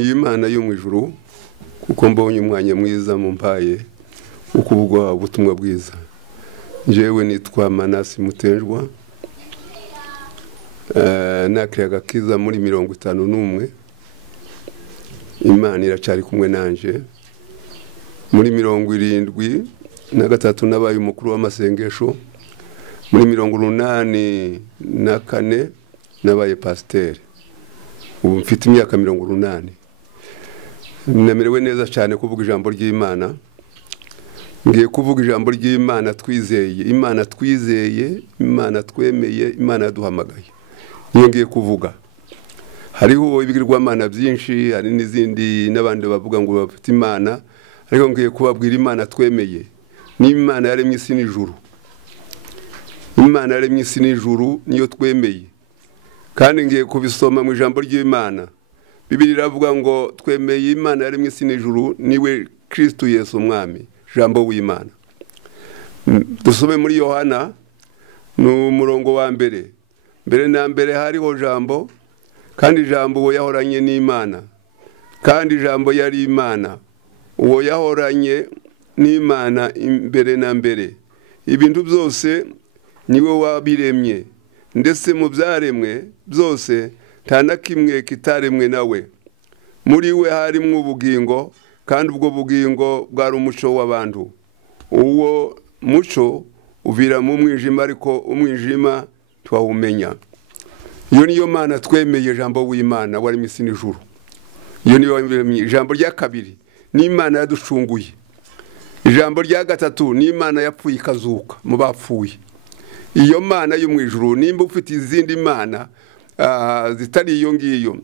Imana yo mu ijuru kuko mbonye umwanya mwiza mu mpaye ukubugwa ubutumwa bwiza. Jewe nitwa Manasi Mutenjwa, nakiriye agakiza muri 51. Imana iracari kumwe nanje. Muri 73 nabaye umukuru w'amasengesho. Muri 84 nabaye pasteur. Ubu mfite imyaka 80. Nemerewe neza cyane kuvuga ijambo ry'Imana. Ngiye kuvuga ijambo ry'Imana twizeye, Imana twizeye, Imana twemeye, Imana yaduhamagaye. Niyo ngiye kuvuga. Hariho ibigirwamana byinshi, hari n'izindi n'abandi bavuga ngo bafite Imana, ariko ngiye kubabwira Imana twemeye. Ni Imana yaremye isi n'ijuru. Imana yaremye isi n'ijuru niyo twemeye. Kandi ngiye kubisoma mu ijambo ry'Imana. Bibiliya iravuga ngo twemeye Imana yaremye isi n'ijuru niwe Kristo Yesu umwami, jambo w'Imana. Dusome muri Yohana n'umurongo wa mbere. Mbere na mbere hariho jambo, kandi jambo uwo yahoranye n'Imana. Kandi jambo yari Imana. Uwo yahoranye n'Imana imbere na mbere. Ibintu byose niwe wabiremye. Ndetse mu byaremwe byose nta na kimwe kitaremwe nawe. Muri we harimo ubugingo, kandi ubwo bugingo bwari umuco w'abantu. Uwo muco uvira mu mwijima, ariko umwijima twawumenya. Iyo niyo Mana twemeye, jambo w'Imana waremye isi n'ijuru. Iyo niyo ijambo rya kabiri, ni Imana yaducunguye. Ijambo rya gatatu, ni Imana yapfuye ikazuka mu bapfuye. Iyo Mana yo mu ijuru, nimba ufite izindi Mana zitari iyo ngiyo,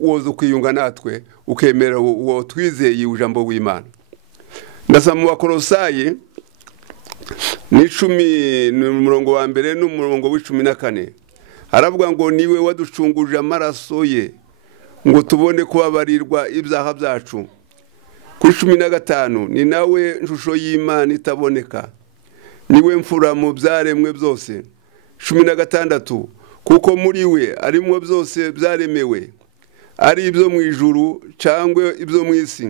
woza kwiyunga natwe ukemera uwo twizeye ijambo w'Imana. Ndasaba mu Bakolosayi ni 10 umurongo wa mbere n'umurongo w'14. Haravuga ngo niwe waducunguje amaraso ye ngo tubone kubabarirwa ibyaha byacu. Kuri 15 ni nawe nshusho y'Imana itaboneka, niwe mfura mu byaremwe byose. 16 kuko muri we arimo byose byaremewe, ari ibyo mu ijuru cyangwa ibyo mu isi,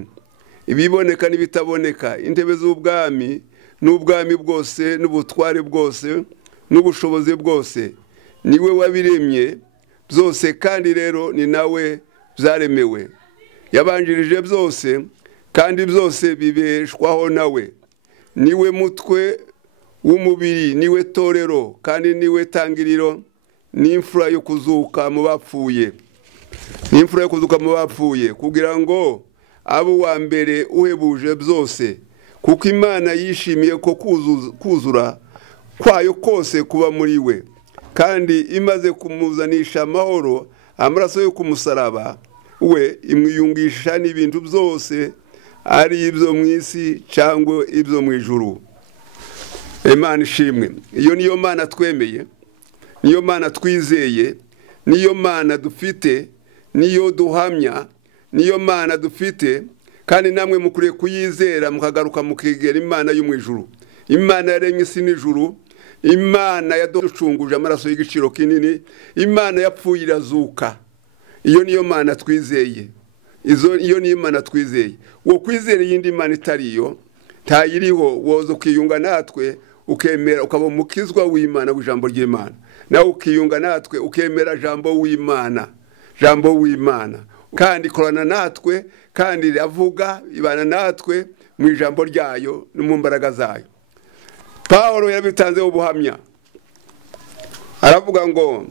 ibiboneka n'ibitaboneka, intebe z'ubwami n'ubwami bwose n'ubutware bwose n'ubushobozi bwose. Niwe wabiremye byose, kandi rero ni nawe byaremewe. Yabanjirije byose, kandi byose bibeshwaho nawe. Niwe mutwe w'umubiri, niwe torero, kandi niwe tangiriro, n'imfura yo kuzuka mu bapfuye. N'imfura yo kuzuka mu bapfuye, kugira ngo abo wa mbere uhebuje byose. Kuko Imana yishimiye ko kuzura kwayo kose kuba muri we, kandi imaze kumuzanisha amahoro amaraso yo kumusaraba, we imwiyungisha n'ibintu byose, ari ibyo mu isi cyangwa ibyo mu ijuru. Imana ishimwe. Iyo niyo Mana twemeye, niyo Mana twizeye, niyo Mana dufite, niyo duhamya, niyo Mana dufite, kandi namwe mukuriye kuyizera mukagaruka mukigera Imana yo mu ijuru. Imana yaremye isi n'ijuru, Imana yaducunguje amaraso y'igiciro kinini, Imana yapfuye irazuka. Iyo niyo Mana twizeye. Iyo niyo Imana twizeye. Wo kwizera yindi Mana itariyo tayiriho, wozo kwiyunga natwe ukemera ukaba umukizwa w'Imana w'ijambo ry'Imana. Nawe ukiyunga natwe ukemera jambo w'Imana, jambo w'Imana, kandi korana natwe, kandi iravuga ibana natwe mu ijambo ryayo no mu mbaraga zayo. Paulo yabitanze ubuhamya, aravuga ngo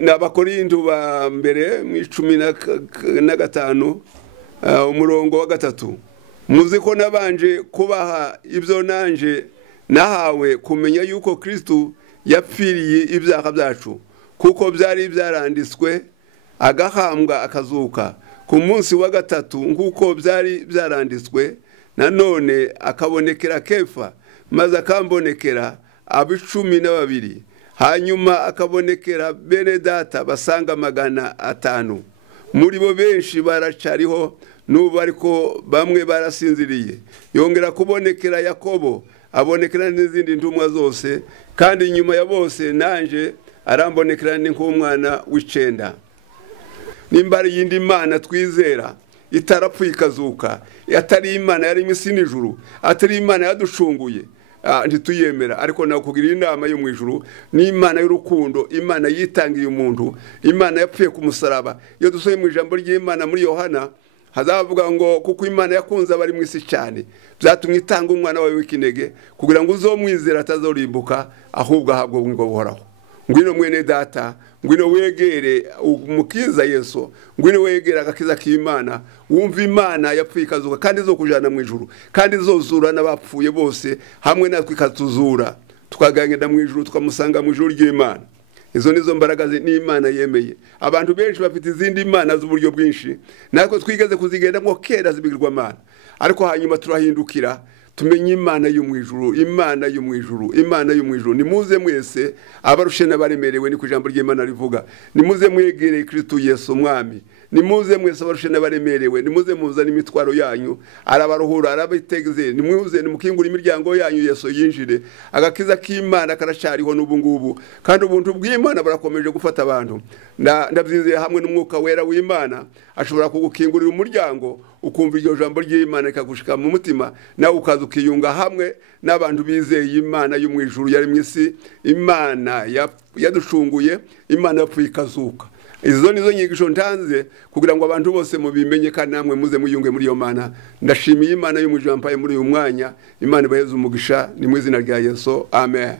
n'Abakorinto ba mbere mu 15 umurongo wa 3, muzi ko nabanje kubaha ibyo nanje nahawe, kumenya yuko Kristo yapfiriye ibyaha byacu, kuko byari byaranditswe, agahambwa akazuka ku munsi wa gatatu nk'uko byari byaranditswe, nanone akabonekera Kefa, maze akambonekera ab12, hanyuma akabonekera bene data basanga 500. Muri bo benshi baracariho n'ubu, ariko bamwe barasinziriye. Yongera kubonekera Yakobo, abonekera n'izindi ntumwa zose, kandi nyuma ya bose nanje arambonekera ni nk'umwana w'icenda. nimba ari yindi mana twizera itarapfuye ikazuka, atari imana yaremye isi n'ijuru, atari imana yaducunguye, ntituyemera. Ariko nakugira inama yo mu ijuru ni imana y'urukundo, imana yitangiye umuntu, imana yapfuye ku musaraba. Iyo dusoye mu ijambo ry'Imana muri Yohana hazavuga ngo kuko imana yakunze abari mu isi cyane byatumye itanga umwana wawe w'ikinege kugira ngo uzomwizera atazorimbuka ahubwo ahabwe ubugingo buhoraho. Ngwino mwene data, ngwino wegere umukiza Yesu, ngwino wegere agakiza k'Imana, wumva imana yapfuye ikazuka kandi zo kujana mu ijuru, kandi zozura n'abapfuye bose hamwe natwe ikatuzura, tukagenda mu ijuru tukamusanga mu ijuru ry'Imana. Izo nizo mbaraga n'Imana yemeye. Abantu benshi bafite izindi imana z'uburyo bwinshi, natwe twigeze kuzigenda ngo kera zibigirwamana, ariko hanyuma turahindukira tumenye imana yo mu ijuru, imana yo mu ijuru, imana yo mu ijuru. Nimuze mwese abarushe n'abaremerewe, ni ku ijambo ry'Imana rivuga, nimuze mwegereye Kristo Yesu umwami, nimuze mwese abarushe n'abaremerewe, nimuze muzane imitwaro yanyu, arabaruhura arabitegeze, nimuze nimukingura imiryango yanyu, Yesu yinjire. Agakiza k'Imana karacariho n'ubu ngubu, kandi ubuntu bw'Imana burakomeje gufata abantu. Ndabyizeye hamwe n'umwuka wera w'Imana ashobora kugukingurira umuryango, ukumva iryo jambo ry'Imana ikagushika mu mutima, nawe ukaza ukiyunga hamwe n'abantu bizeye imana yo mu ijuru yaremye isi, imana yaducunguye, imana yapfuye ikazuka. Izo nizo nyigisho ntanze kugira ngo abantu bose mubimenye, kandi namwe muze muyunge muri iyo mana. Ndashimiye imana yo mu ijuru mpaye muri uyu mwanya. Imana ibaheze umugisha, ni mu izina rya Yesu, amen.